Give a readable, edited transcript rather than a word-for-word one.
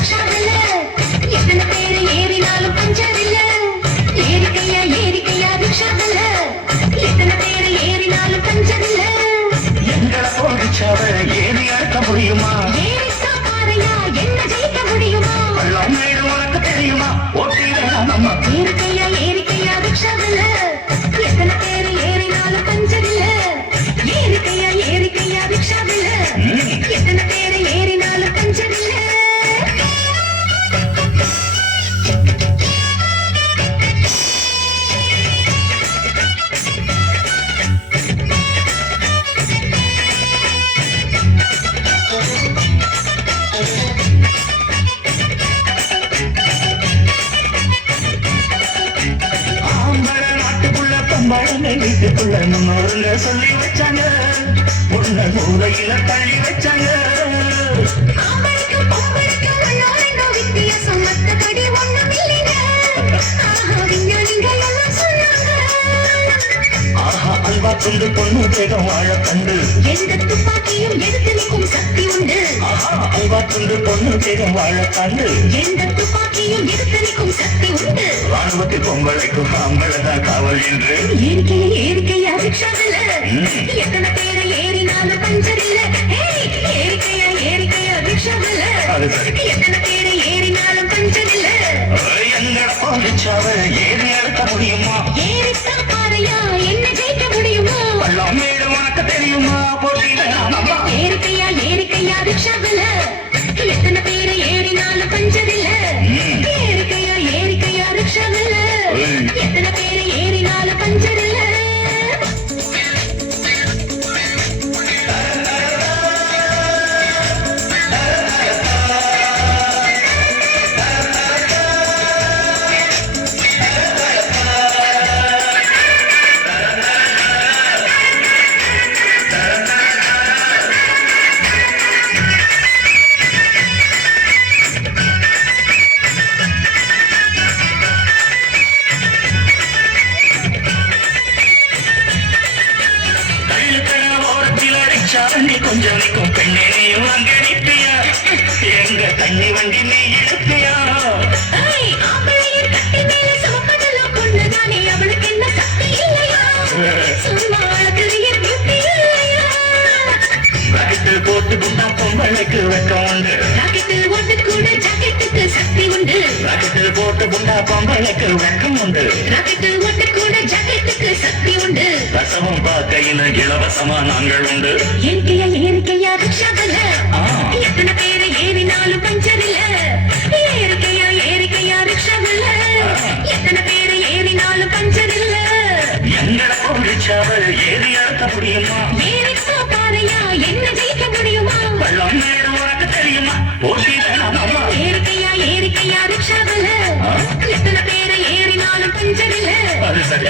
ரிக்ஷாவில் எத்தனை பேரு ஏறினாலும் பஞ்சர் இல்ல. ஏறிக்கையா ஏறிக்கையா ரிக்ஷாவில் எத்தனை பேரு ஏறினாலும் பஞ்சர் இல்ல. எங்களை போடிச்சாவ ஏறி அழுத்த முடியுமா? ஏறித்தா பாறையா என்ன ஜெயிக்க முடியுமா? பள்ளம் மேடு உனக்கு தெரியுமா? ஓட்டி வேணாம் நம்ம. ஏறிக்கையா ஏறிக்கையா ரிக்ஷாவில் எத்தனை பேரு ஏறினாலும் பஞ்சர் இல்ல. ஏறிக்கையா ஏறிக்கையா ரிக்ஷாவில் எத்தனை பேரு ஏறினாலும் பஞ்சர் இல்ல. பழமை வீட்டுக்குள்ள முன்னோருங்க சொல்லி வச்சாங்க, உன்ன மூலையில தள்ளி வச்சாங்க. வித்தியாசம் மத்தபடி ஒண்ணும் இல்லைங்க. விஞ்ஞானிகள் எல்லாம் சொன்னாங்க. ஆஹா அல்வா கொண்டு பொண்ணு தேகம் வாழ கண்டு எந்த துப்பாக்கியும் எடுத்து நிற்கும் சக்தி உண்டு. ஆஹா அல்வா கொண்டு பொண்ணு தேகம் வாழ கண்டு எந்த துப்பாக்கியும் எடுத்து நிற்கும் சக்தி உண்டு. ராணுவத்தில் பொங்கலைக்கும் அம்பளதான் காவல் என்று ஏறிக்கையா ஏறிக்கையா ரிக்ஷாவில் எத்தனை பேரை ஏறினாலும் பஞ்சர் இல்ல. ஏறிக்கையா ஏறிக்கையா ரிக்ஷாவில் அது சரி. எத்தனை பேரை ஏறினாலும் பஞ்சர் இல்ல. எங்களை போடிச்சாவ ஏறி அழுத்த முடியுமா? ஏறித்தா பாறையா என்ன ஜெயிக்க முடியுமா? பள்ளம் மேடு உனக்கு தெரியுமா? போட்டி வேணாம் நம்ம. ஏறிக்கையா ஏறிக்கையா ரிக்ஷாவில் எத்தனை பேரை ஏறினாலும் பஞ்சர் இல்ல. ஏறிக்கையா ஏறிக்கையா ரிக்ஷாவில் எத்தனை பேரை ஏறினாலும் பஞ்சர் இல்ல. நீ கொஞ்சம் நிற்கும் பெண்ணையும் அங்க நிற்பியா? எங்க தண்ணி வண்டி நீ இழுப்பியா? அவளுக்கு என்ன சக்தி இல்லையா? ராக்கெட்டில் போட்டு குண்டா பொம்பளைக்கு வெக்கம் உண்டு. ராக்கெட்டில் ஓட்டு கூட ஜாக்கெட்டுக்கு சக்தி உண்டு. ராக்கெட்டில் போட்டு குண்டா பொம்பளைக்கு வெக்கம் உண்டு. ராக்கெட்டில் ஓட்டு கூட ஜாக்கெட்டுக்கு சக்தி உண்டு. ரசமும் பார்க்கையில இலவசமா நாங்கள் உண்டு. ஏறிக்கையா ஏறிக்கையா ரிக்ஷாவில் எத்தனை பேரை ஏறினாலும் பஞ்சர் இல்ல. ஏறிக்கையா ஏறிக்கையா ரிக்ஷாவில் எத்தனை பேரை ஏறினாலும் பஞ்சர் இல்ல. எங்களை போடிச்சாவ ஏறி அழுத்த முடியுமா? ஏறித்தா பாறையா என்ன ஜெயிக்க முடியுமா? பள்ளம் மேடு உனக்கு தெரியுமா? போட்டி வேணாம் நம்ம. ஏறிக்கையா ஏறிக்கையா ரிக்ஷாவில் எத்தனை பேரை ஏறினாலும் பஞ்சர் இல்ல. அது சரி.